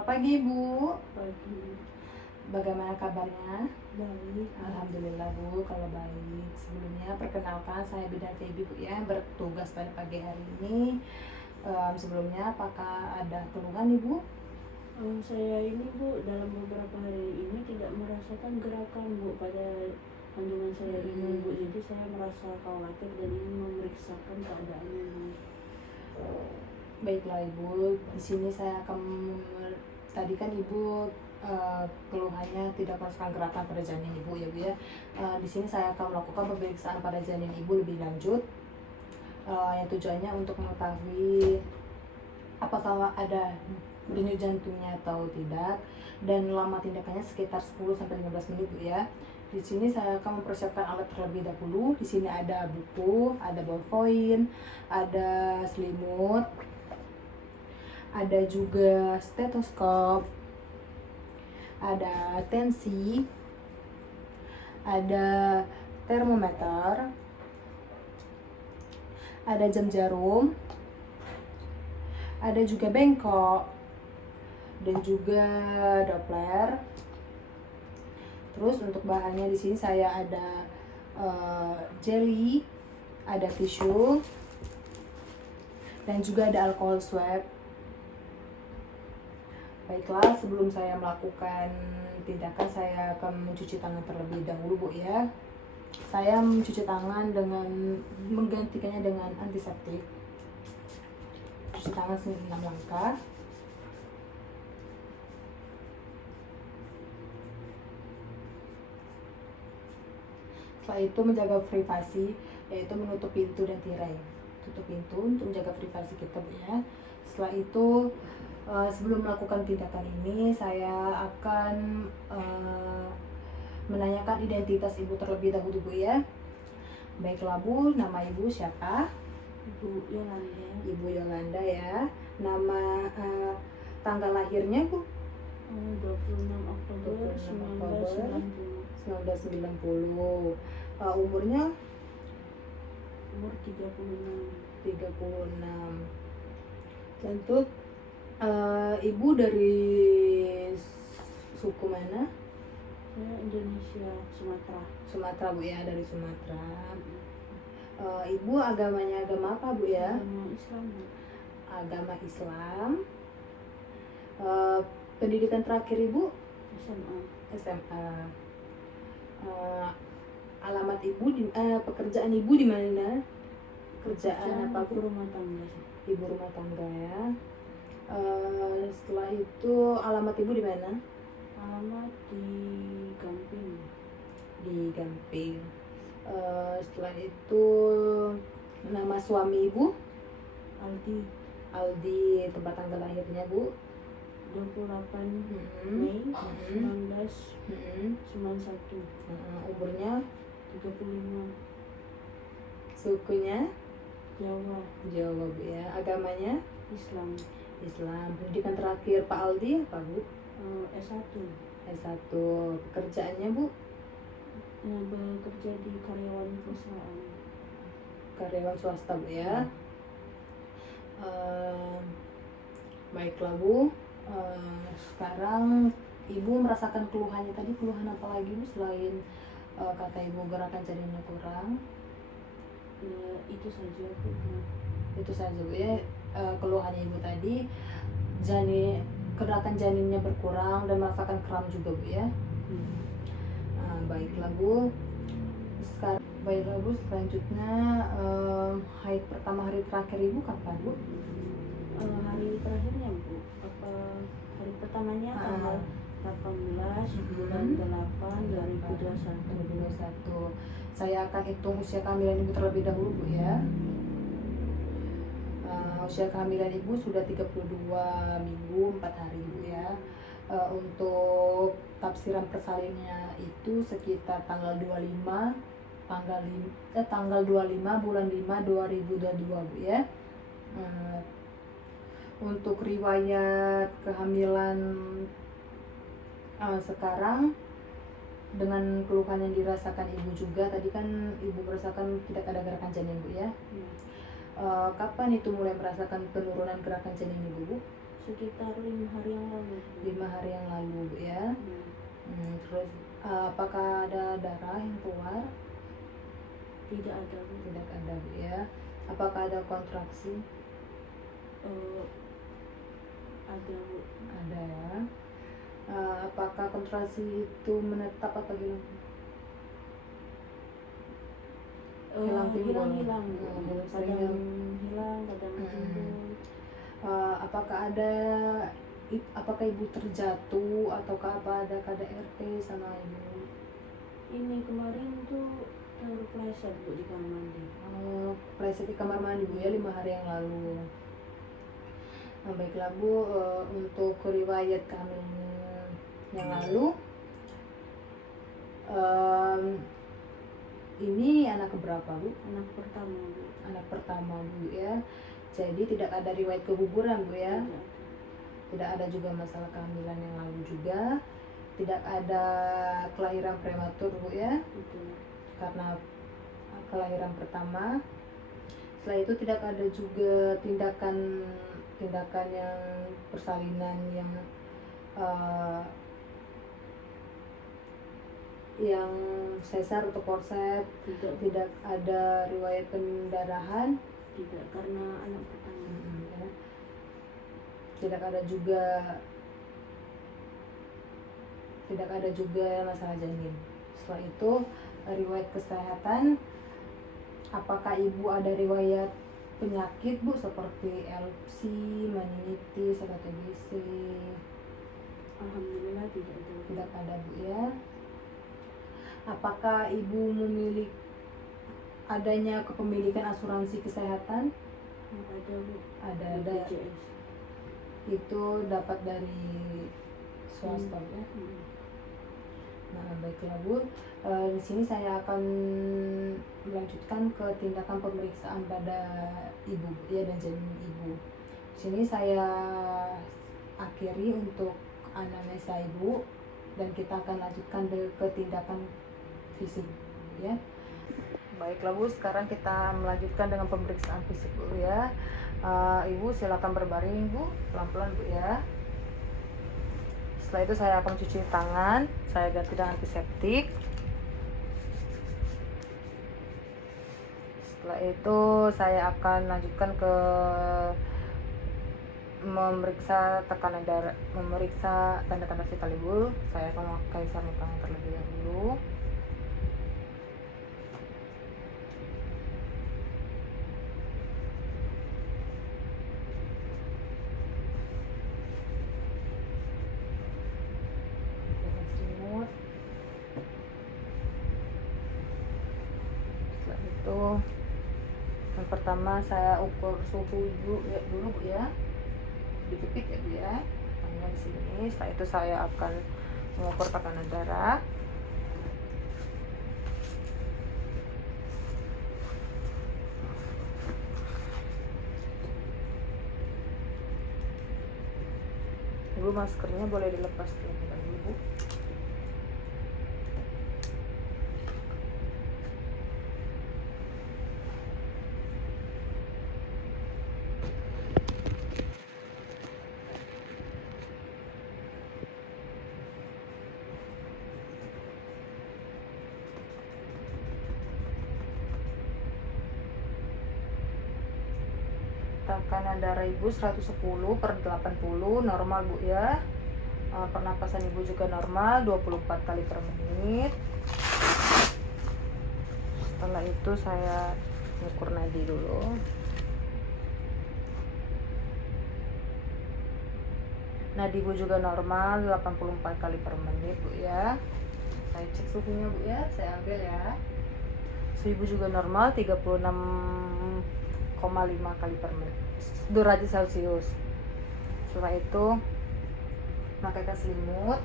Selamat pagi Bu. Pagi. Bagaimana kabarnya? Baik. Alhamdulillah Bu, kalau baik. Sebelumnya perkenalkan saya Bidan Febi Bu ya, bertugas pada pagi hari ini. Sebelumnya apakah ada keluhan nih Bu? Saya ini Bu, dalam beberapa hari ini tidak merasakan gerakan Bu pada kandungan saya ini Bu. Jadi saya merasa khawatir dan ingin memeriksakan keadaannya Bu. Baiklah Ibu, di sini saya akan tadi kan Ibu keluhannya tidak merasakan gerakan pada janin Ibu ya Bu ya. Di sini saya akan melakukan pemeriksaan pada janin Ibu lebih lanjut. Yang tujuannya untuk mengetahui apakah ada denyut jantungnya atau tidak, dan lama tindakannya sekitar 10-15 menit Bu ya. Di sini saya akan mempersiapkan alat terlebih dahulu. Di sini ada buku, ada ballpoint, ada selimut, ada juga stetoskop, ada tensi, ada termometer, ada jam jarum, ada juga bengkok, dan juga Doppler. Terus untuk bahannya di sini saya ada jelly, ada tisu, dan juga ada alkohol swab. Baiklah, sebelum saya melakukan tindakan, saya akan mencuci tangan terlebih dahulu Bu ya. Saya mencuci tangan dengan menggantikannya dengan antiseptik. Cuci tangan 6 langkah. Setelah itu menjaga privasi, yaitu menutup pintu dan tirai. Tutup pintu untuk menjaga privasi kita Bu ya. Setelah itu sebelum melakukan tindakan ini, saya akan menanyakan identitas Ibu terlebih dahulu Bu ya. Baiklah Bu, nama Ibu siapa? Ibu Yolanda. Ibu Yolanda ya. Nama tanggal lahirnya Bu? 26 Oktober 1990. 1990. Umurnya? Umur 36. 36. Untuk Ibu dari suku mana? Saya Indonesia, Sumatera. Sumatera Bu ya, dari Sumatera. Ibu agamanya agama apa Bu ya? Agama Islam Bu. Agama Islam. Pendidikan terakhir Ibu? SMA. SMA. Alamat Ibu pekerjaan Ibu di mana? Kerjaan apa Bu? Ibu rumah tangga. Ibu rumah tangga ya. Setelah itu alamat Ibu di mana? Alamat di Gamping. Di Gamping. Setelah itu nama suami Ibu? Aldi. Aldi. Tempat tanggal lahirnya Bu? 28 Mei 1991. Umurnya? 35. Sukunya? Jawa. Jawa Bu ya. Agamanya? Islam. Islam. Pendidikan terakhir Pak Aldi apa Bu? S1. S1. Pekerjaannya Bu? Bekerja di karyawan perusahaan. Karyawan swasta Bu ya. Baiklah Bu. Sekarang Ibu merasakan keluhannya tadi. Keluhan apa lagi Bu selain kata Ibu gerakan janinnya kurang? Ya, itu saja Bu. Itu saja Bu ya. Keluhannya Ibu tadi, gerakan janinnya berkurang dan merasakan kram juga Bu ya. Baiklah Bu. Baiklah Bu, selanjutnya haid pertama, hari terakhir Ibu kapan Bu? Hari terakhirnya Bu, hari pertamanya tanggal 18 bulan 8 2021. Saya akan hitung usia kehamilan Ibu terlebih dahulu Bu ya. Usia kehamilan Ibu sudah 32 minggu 4 hari Bu ya. Untuk tafsiran persalinnya itu sekitar tanggal 25 bulan 5 2022 Bu ya. Untuk riwayat kehamilan sekarang dengan keluhan yang dirasakan Ibu juga, tadi kan Ibu merasakan tidak ada gerakan janin Bu ya. Kapan itu mulai merasakan penurunan gerakan janin Ibu Bu? sekitar 5 hari yang lalu. 5 hari yang lalu Bu ya. Terus apakah ada darah yang keluar? Tidak ada Bu. Tidak ada Bu ya. Apakah ada kontraksi? Ada Bu. Ada ya. Apakah kontraksi itu menetap atau hilang? Hilang timbul. Hilang Bu. Sering Kadang hilang, kadang timbul. Apakah ibu terjatuh ataukah ada KDRT sama ibu? Ini kemarin tuh terpleset Bu di kamar mandi. Kepleset di kamar mandi Bu ya 5 hari yang lalu. Nah, baiklah Bu, untuk riwayat kami yang lalu, ini anak keberapa Bu? Anak pertama Bu. Anak pertama Bu ya. Jadi tidak ada riwayat keguguran Bu ya. Tidak ada. Tidak ada juga masalah kehamilan yang lalu juga. Tidak ada kelahiran prematur Bu ya. Betul. Karena kelahiran pertama. Setelah itu tidak ada juga tindakan yang persalinan yang sesar atau korset. Tidak ada riwayat pendarahan. Tidak, karena anak pertama. Ya. Tidak ada juga masalah janin. Setelah itu riwayat kesehatan, apakah ibu ada riwayat penyakit Bu seperti erupsi, meningitis, atau TBC? Alhamdulillah tidak ada. Tidak ada Bu ya. Apakah ibu memiliki adanya kepemilikan asuransi kesehatan? Ada Bu. Ada. BPJS. Itu dapat dari swasta ya. Nah, baiklah Bu. Di sini saya akan melanjutkan ke tindakan pemeriksaan pada ibu ya dan janin ibu. Di sini saya akhiri untuk anamnesa ibu dan kita akan lanjutkan ke tindakan fisik ya. Baiklah Bu, sekarang kita melanjutkan dengan pemeriksaan fisik Bu ya. Ibu silakan berbaring Bu, pelan-pelan Bu ya. Setelah itu saya akan cuci tangan, saya ganti dengan antiseptik. Setelah itu saya akan lanjutkan ke memeriksa tekanan darah, memeriksa tanda-tanda vital ibu. Saya akan memakai sarung tangan terlebih dahulu. Yang pertama saya ukur suhu dulu Bu ya, dikepit ya Bu ya, tangan sini. Setelah itu saya akan mengukur tekanan darah. Ibu maskernya boleh dilepas terlebih dahulu Bu. Tekanan darah ibu 110/80 normal Bu ya. Pernapasan ibu juga normal 24 kali per menit. Setelah itu saya ukur nadi dulu. Nadi ibu juga normal 84 kali per menit Bu ya. Saya cek suhunya Bu ya, saya ambil ya. Suhu ibu juga normal 36,5 kali per menit derajat Celcius. Setelah itu makaikan selimut.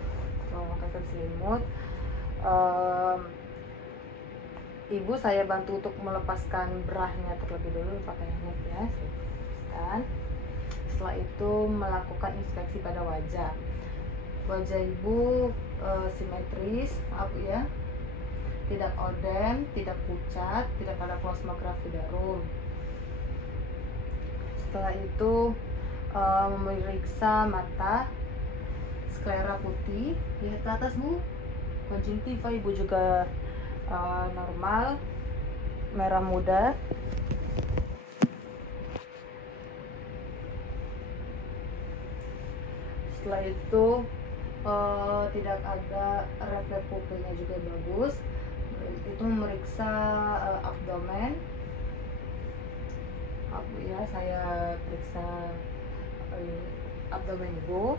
Ibu saya bantu untuk melepaskan berahnya terlebih dulu pakai handuk ya. Setelah itu melakukan inspeksi pada wajah. Wajah ibu simetris, maaf ya, tidak odem, tidak pucat, tidak ada plasma gravidarum. Setelah itu memeriksa mata, sklera putih, lihat ke atas Bu, konjungtiva Ibu juga normal, merah muda. Setelah itu tidak ada refleks pupilnya juga bagus. Itu memeriksa abdomen. Ya, saya periksa abdomen Ibu.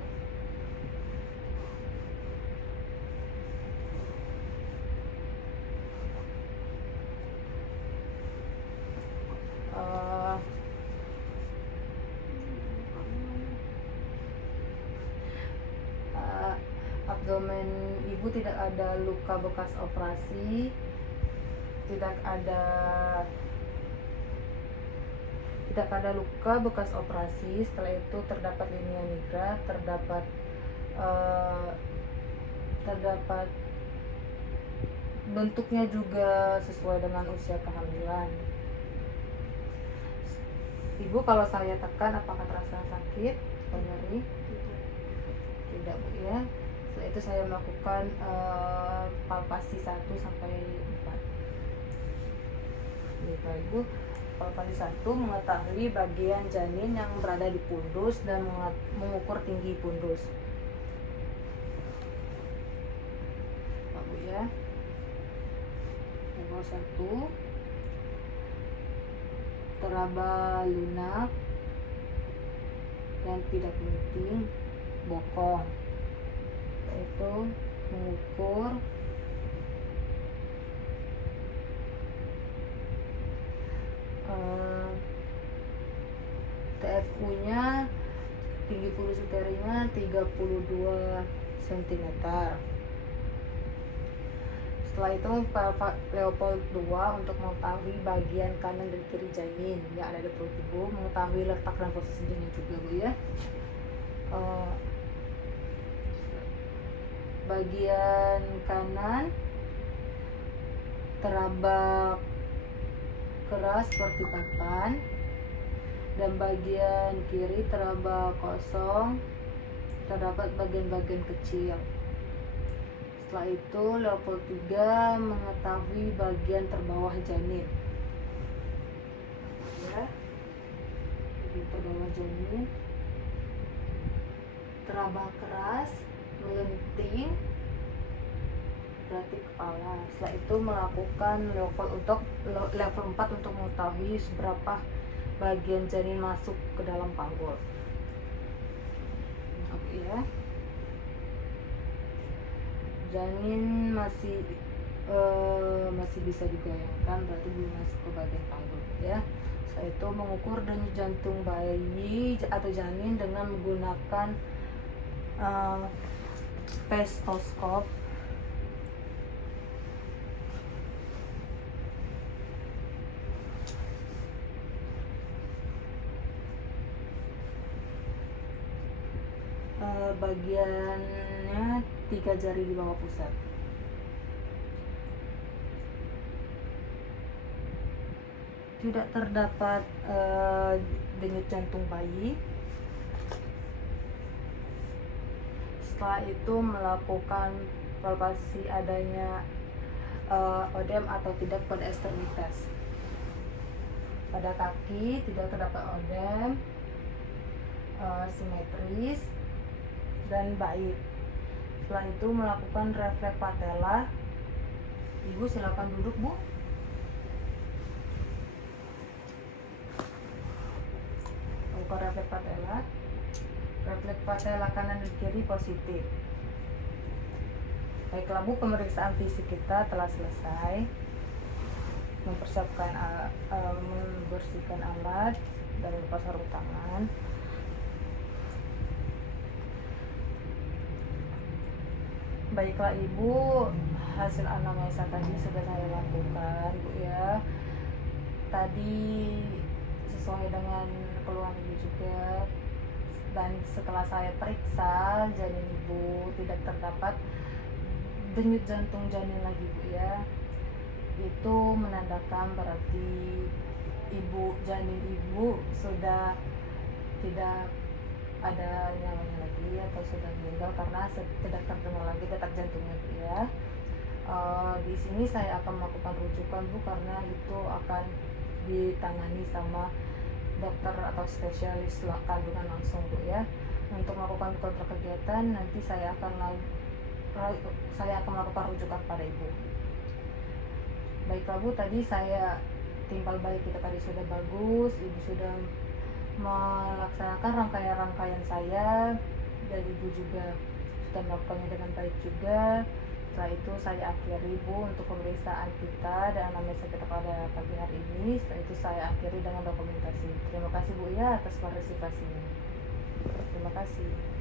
Abdomen Ibu tidak ada luka bekas operasi, tidak ada luka bekas operasi. Setelah itu terdapat linea nigra, terdapat bentuknya juga sesuai dengan usia kehamilan. Ibu, kalau saya tekan apakah terasa sakit atau nyeri? Tidak Bu ya. Setelah itu saya melakukan palpasi 1 sampai 4. Baik Ibu, palpasi 1 mengetahui bagian janin yang berada di pundus dan mengukur tinggi pundus. Bu ya. Nomor 1, teraba lunak yang tidak penting, bokong. Yaitu mengukur TFU-nya, tinggi pundus uterinya 32 cm. Setelah itu Leopold 2 untuk mengetahui bagian kanan dan kiri janin yang ada di perut Ibu, mengetahui letak dan posisi janin juga Bu ya. Bagian kanan teraba keras seperti papan, dan bagian kiri teraba kosong, terdapat bagian-bagian kecil. Setelah itu Leopold 3 mengetahui bagian terbawah janin ya, bagian terbawah janin teraba keras, melenting, berarti kepala. Setelah itu melakukan level 4 untuk mengetahui seberapa bagian janin masuk ke dalam panggul. Oke ya. Janin masih bisa digoyangkan, berarti belum masuk ke bagian panggul ya. Setelah itu mengukur denyut jantung bayi atau janin dengan menggunakan stetoskop. Bagiannya 3 jari di bawah pusat. Tidak terdapat denyut jantung bayi. Setelah itu melakukan palpasi adanya odem atau tidak pada ekstremitas. Pada kaki tidak terdapat odem, simetris dan baik. Setelah itu melakukan refleks patella. Ibu silakan duduk Bu. Lakukan refleks patella. Refleks patella kanan dan kiri positif. Baiklah Bu, pemeriksaan fisik kita telah selesai. Mempersiapkan membersihkan alat dan lepas sarung tangan. Baiklah Ibu, hasil anamnesa tadi sudah saya lakukan Bu ya. Tadi sesuai dengan keluhan Ibu juga, dan setelah saya periksa janin Ibu tidak terdapat denyut jantung janin lagi Bu ya. Itu menandakan berarti janin Ibu sudah tidak ada nyawanya lagi atau sudah meninggal karena tidak terdengar lagi detak jantungnya Bu ya. Di sini saya akan melakukan rujukan Bu karena itu akan ditangani sama dokter atau spesialis kandungan langsung Bu ya. Untuk melakukan kontrak kegiatan nanti saya akan melakukan rujukan pada Ibu. Baiklah Bu, tadi saya timbal balik kita tadi sudah bagus, Ibu sudah melaksanakan rangkaian-rangkaian saya dan Ibu juga sudah melakukannya dengan baik juga. Setelah itu saya akhiri Bu untuk pemeriksaan kita dan anamnesa kita pada pagi hari ini. Setelah itu saya akhiri dengan dokumentasi. Terima kasih Bu ya atas partisipasinya. Terima kasih.